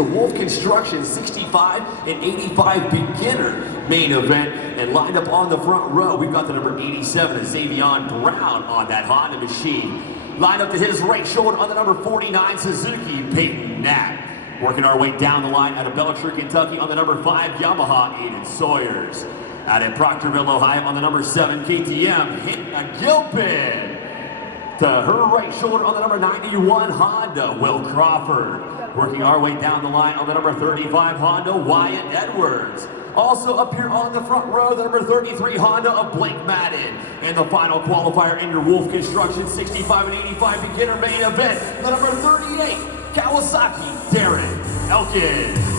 the Wolf Construction 65 and 85 beginner main event. And lined up on the front row, we've got the number 87, Xavion Brown on that Honda machine. Lined up to his right shoulder on the number 49, Suzuki, Peyton Knapp. Working our way down the line out of Belcher, Kentucky on the number 5, Yamaha, Aiden Sawyers. Out in Proctorville, Ohio on the number 7, KTM, Hannah Gilpin. To her right shoulder on the number 91, Honda, Will Crawford. Working our way down the line on the number 35, Honda, Wyatt Edwards. Also up here on the front row, the number 33 Honda of Blake Madden. And the final qualifier in your Wolf Construction 65 and 85 beginner main event, the number 38, Kawasaki, Darren Elkins.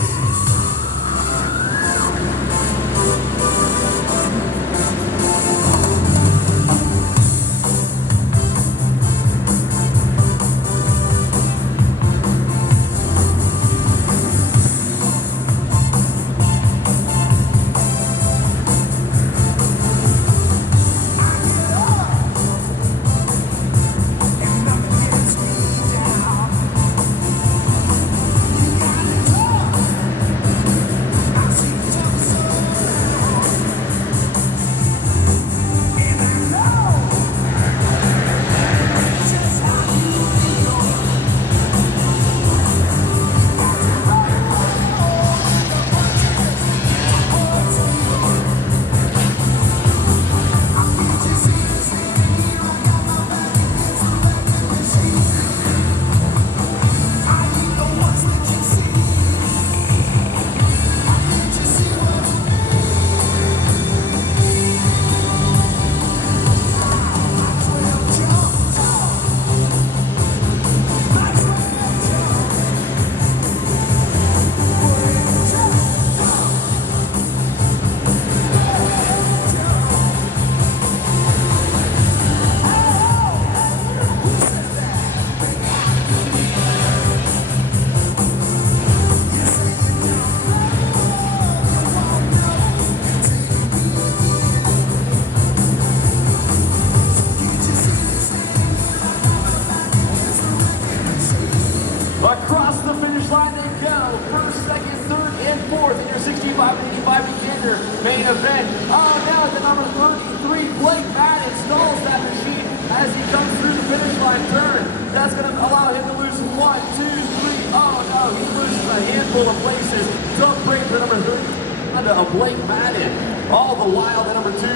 Across the finish line they go. First, second, third, and fourth in your 65 and 85 beginner main event. Oh, now the number 33, Blake Madden, stalls that machine as he comes through the finish line turn. That's going to allow him to lose 1, 2, 3. Oh, no, he loses a handful of places. Don't break the number 30 onto a Blake Madden. All the while, the number 208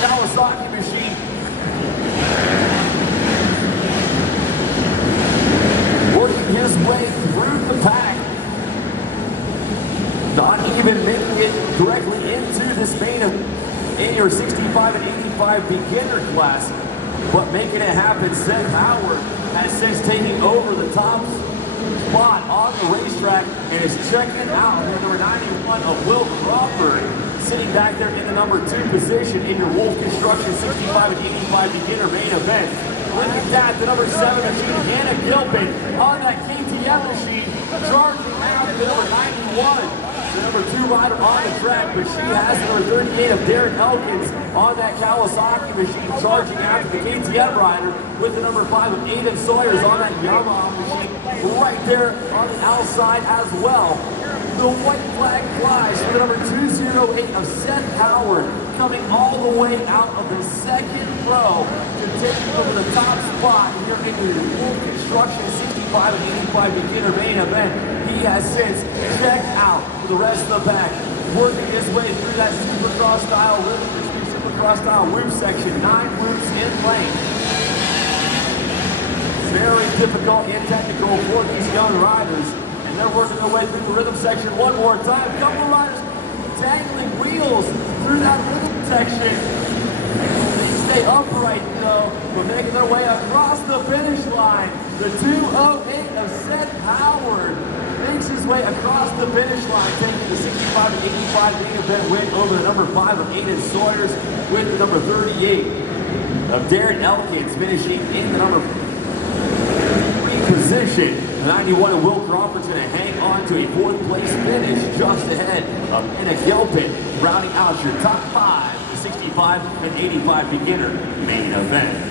Kawasaki machine working his way through the pack, not even making it directly into this main in your 65 and 85 beginner class, but making it happen. Seth Howard has since taken over the top spot on the racetrack and is checking out the number 91 of Will Crawford, sitting back there in the number 2 position in your Wolf Construction 65 and 85 beginner main event. Look at that, the number 7 machine, Hannah Gilpin, on that KTM machine, charging out the number 91. The number 2 rider on the track, but she has the number 38 of Darren Elkins on that Kawasaki machine, charging after the KTM rider with the number 5 of Aiden Sawyers on that Yamaha machine, right there on the outside as well. The white flag flies for the number 208 of Seth Howard, coming all the way out of the second row to take over the top spot here in the Wolf Construction 65 and 85 beginner main event. He has since checked out the rest of the back, working his way through that Supercross style loop section, 9 loops in length. Very difficult and technical for these young riders, and they're working their way through the rhythm section one more time. A couple of riders dangling wheels through that rhythm section. They stay upright though, but making their way across the finish line. The 208 of Seth Howard makes his way across the finish line, taking the 65 and 85 main event win over the number 5 of Aiden Sawyers with the number 38 of Darren Elkins, finishing in the number 3 position. The 91 of Will Crawford's going to hang on to a 4th place finish just ahead of Hannah Gilpin, rounding out your top 5, the 65 and 85 beginner main event.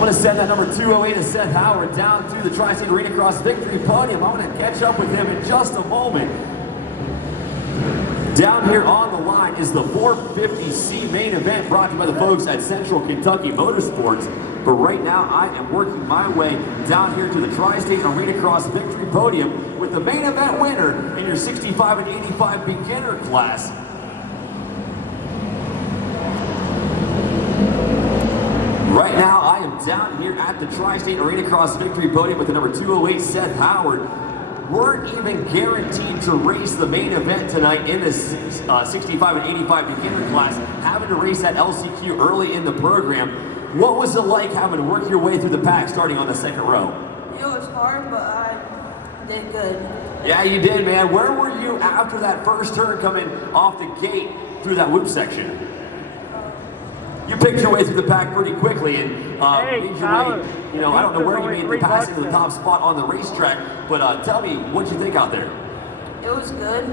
I'm going to send that number 208 to Seth Howard down to the Tri-State Arenacross victory podium. I'm going to catch up with him in just a moment. Down here on the line is the 450C main event brought to you by the folks at Central Kentucky Motorsports. But right now, I am working my way down here to the Tri-State Arenacross victory podium with the main event winner in your 65 and 85 beginner class. Right now, I am down here at the Tri-State Arenacross victory podium with the number 208 Seth Howard. Weren't even guaranteed to race the main event tonight in the 65 and 85 beginner class, having to race that LCQ early in the program. What was it like having to work your way through the pack starting on the second row? It was hard, but I did good. Yeah, you did, man. Where were you after that first turn coming off the gate through that whoop section? You picked your way through the pack pretty quickly and made your way, you know, I don't know where you made the pass into the top spot on the racetrack, but tell me, what'd you think out there? It was good.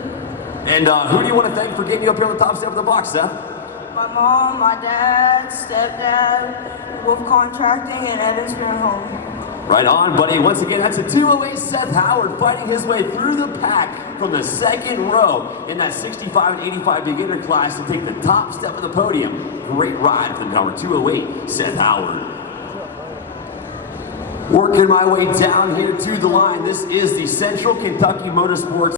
And who do you want to thank for getting you up here on the top step of the box, Seth? My mom, my dad, stepdad, Wolf Contracting, and Evans Funeral Home. Right on, buddy. Once again, that's a 208 Seth Howard fighting his way through the pack from the second row in that 65 and 85 beginner class to take the top step of the podium. Great ride for the number 208 Seth Howard. Working my way down here to the line. This is the Central Kentucky Motorsports